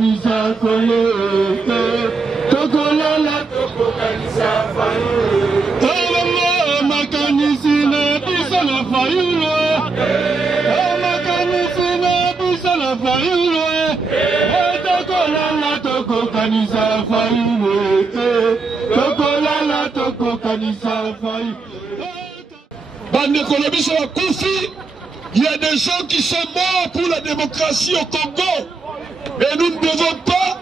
kanisa koye tokolala kanisa fayu makanisi na bisa la fayu makanisi na bisa la fayu tokolala kanisa fayu tokolala kanisa fayu. Bande Kolobiso a Koufi, il y a des gens qui sont morts pour la démocratie au Congo. Et nous ne devons pas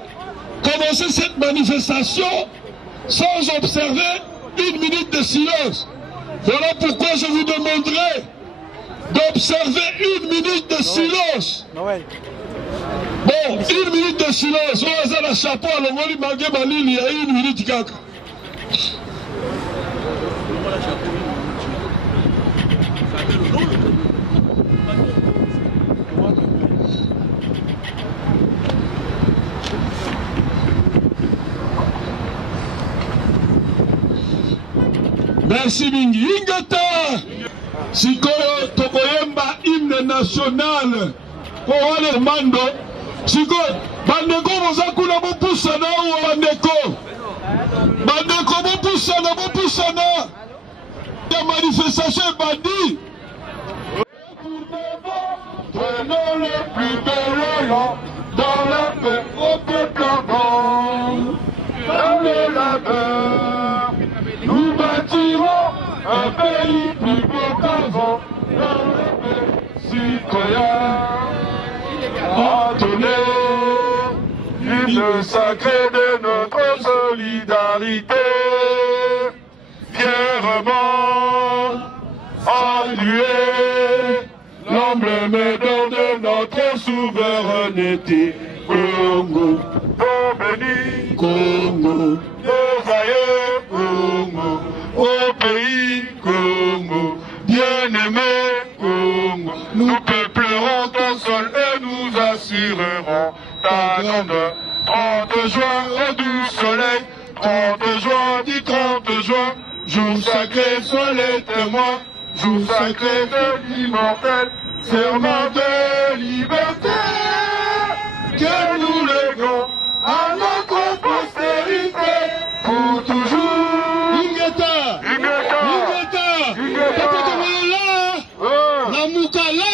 commencer cette manifestation sans observer une minute de silence. Voilà pourquoi je vous demanderai d'observer une minute de silence. Bon, une minute de silence. On a la chapeau à l'omoli malgré Malil, il y a une minute kaka. Merci Mingi. Ingata Sikoyo Tokoyemba hymne national pour aller mando. Sikoyo bandeko mozakula mopusana ou bandeko. Bandeko mopusana. La manifestation est bandit. Prenons le plus bel élan dans la paix au peuple ardent. Dans le labeur, nous bâtirons un pays plus beau qu'avant. Dans le paix citoyen, entonner l'hymne sacré de notre solidarité. Fièrement enduer l'emblème d'or de notre souveraineté. Congo, oh béni, Congo, nos aïeux, Congo, au pays, Congo, bien-aimé, Congo. Nous peuplerons ton sol et nous assurerons ta grandeur. 30 juin, au doux soleil, 30 juin, dit 30 juin, jour sacré, sois les témoins, jour sacré de l'immortel, serment de liberté, que nous léguons à notre postérité, pour toujours. Ingeta, la mouka là,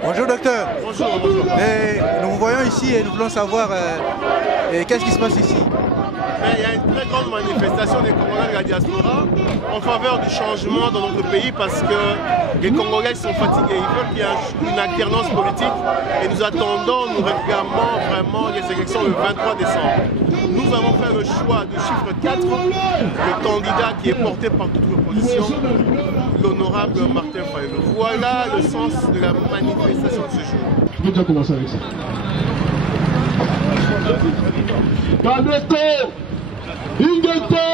Bonjour docteur. Bonjour. Nous vous voyons ici et nous voulons savoir qu'est-ce qui se passe ici. Il y a une très grande manifestation des Congolais de la diaspora en faveur du changement dans notre pays parce que les Congolais sont fatigués. Ils veulent qu'il y ait une alternance politique et nous attendons, nous réclamons vraiment les élections le 23 décembre. Nous avons fait le choix du chiffre 4, le candidat qui est porté par toute l'opposition, l'honorable Martin Fayulu. Voilà le sens de la manifestation de ce jour. Je vais déjà commencer avec ça. Bandeko, Ingeta,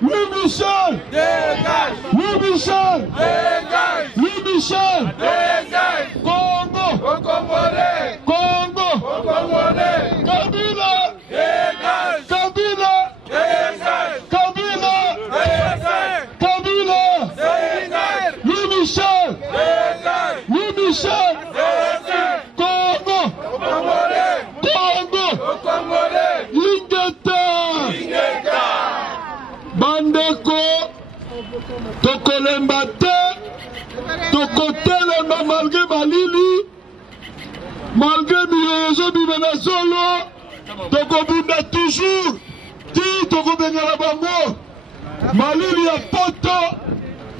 Louis Michel, Congo, Kabila, Louis Michel, Congo, Ingeta, Bandeko, Tokolemba te, Tokotelemba malgré Malili, malgré Miyozo Bibenazolo, Tokobunda toujours, Ti Tokobengala Bango, Malili ya poto,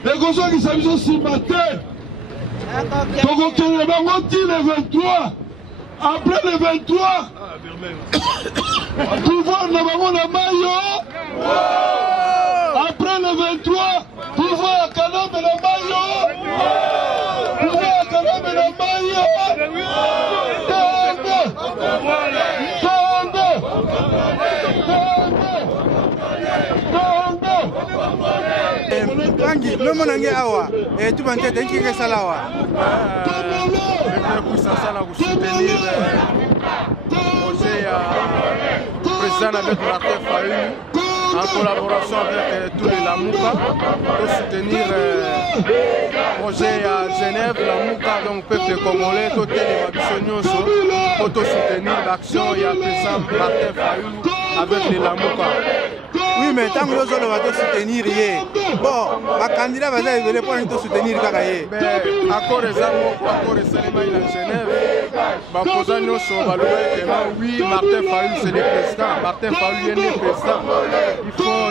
Ekoso qui s'amuse aussi matin, Tokokele Bango Ti le 23, après le 23, pouvoir na Bango na Mayo, après le 23, pouvoir à Kanombe na Mayo, pouvoir à Kanombe na Mayo, Tangi, le monange awa, et tout le monde est qui est salawa. Soutenir le projet président avec Martin Fayulu. en collaboration avec tous les Lamouka pour soutenir le projet à Genève, Lamouka, donc peuple congolais, tout les pour soutenir l'action et à présent Martin Fayulu avec les Lamouka. Oui, mais tant que nous allons soutenir, bon, le candidat va dire pour soutenir Kakaye. Accord des accords des cérémonies à Genève, oui, Martin Fayulu c'est le président. Martin Fayulu est le président. Il faut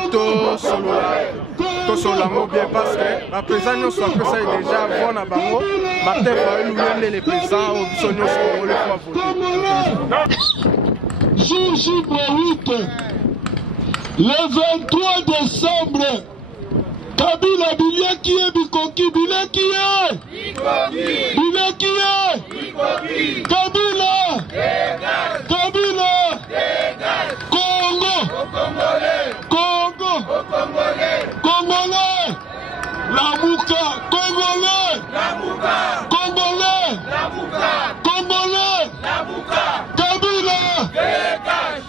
tout sur l'amour bien parce que la présidence soit que ça est déjà bon à Bango. Martin Fayulu est le président au Bissonio sur le voter. Le 23 décembre, Kabila Bilekiye Bikoki Bilekiye Bilekiye Kabila Kabila Congo Congo Congolais Lamouka Congolais Congolais Congolais Kabila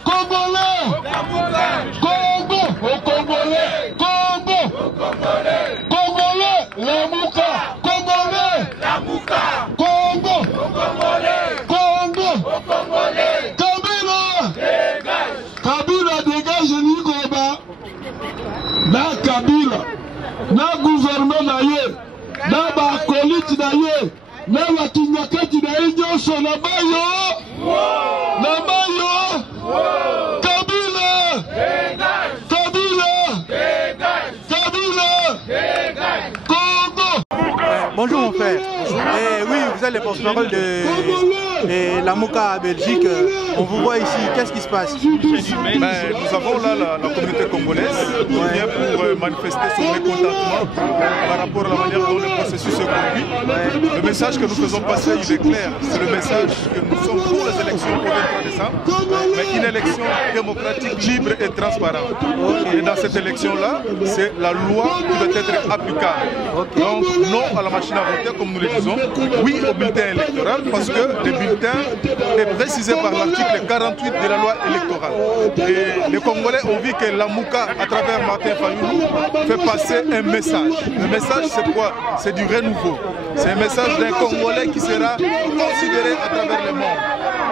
Congolais Congo au Congolais Congo Congolais Lamouka Congolais Congo Congo Kabila dégage Nikoba na Kabila na gouvernement na ye na bakoliti na ye na bakinyakati na ye nyonso na bayo Kabila Congo. Bonjour mon frère. Oui, vous êtes le porte-parole de Lamouka Belgique. On vous voit ici. Qu'est-ce qui se passe? Nous avons là la communauté congolaise qui vient pour manifester son mécontentement par rapport à la manière dont le processus se conduit. Le message que nous faisons passer, il est clair. C'est le message que nous sommes pour les élections au 23 décembre, mais une élection démocratique, libre et transparente. Et dans cette élection-là, c'est la loi qui doit être applicable. Donc non à la machine à voter, comme nous le disons, oui au bulletin électoral, parce que le bulletin est précisé par l'article 48 de la loi électorale. Et les Congolais ont vu que Lamouka, à travers Martin Fayulu, fait passer un message. Le message, c'est quoi? C'est du renouveau. C'est un message d'un Congolais qui sera considéré à travers le monde.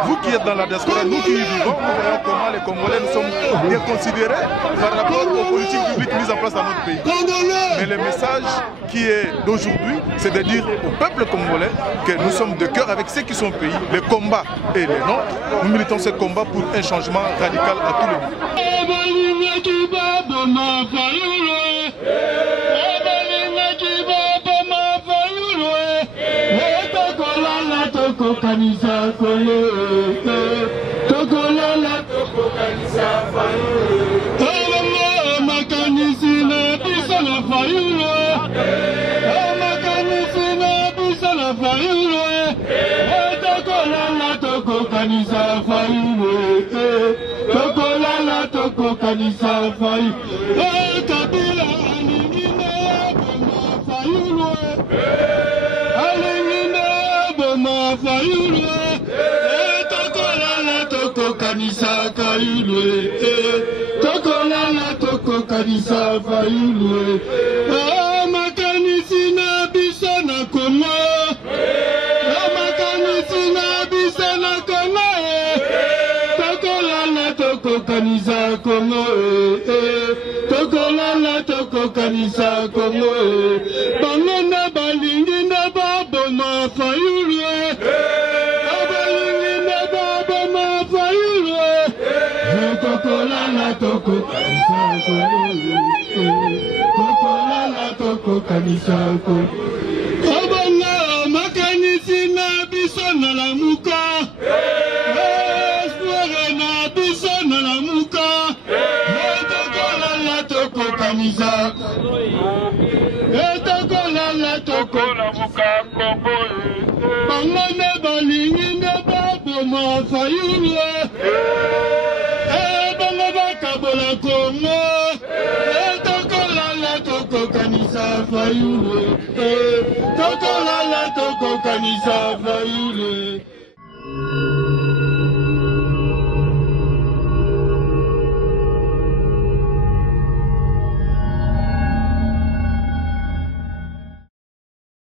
Vous qui êtes dans la diaspora, nous qui y vivons, nous voyons comment les Congolais nous sommes déconsidérés par rapport aux politiques publiques mises en place dans notre pays. Mais le message qui est d'aujourd'hui, c'est de dire au peuple congolais que nous sommes de cœur avec ceux qui sont au pays. Le combat est le nôtre. Nous militons ce combat pour un changement radical à tous les niveaux.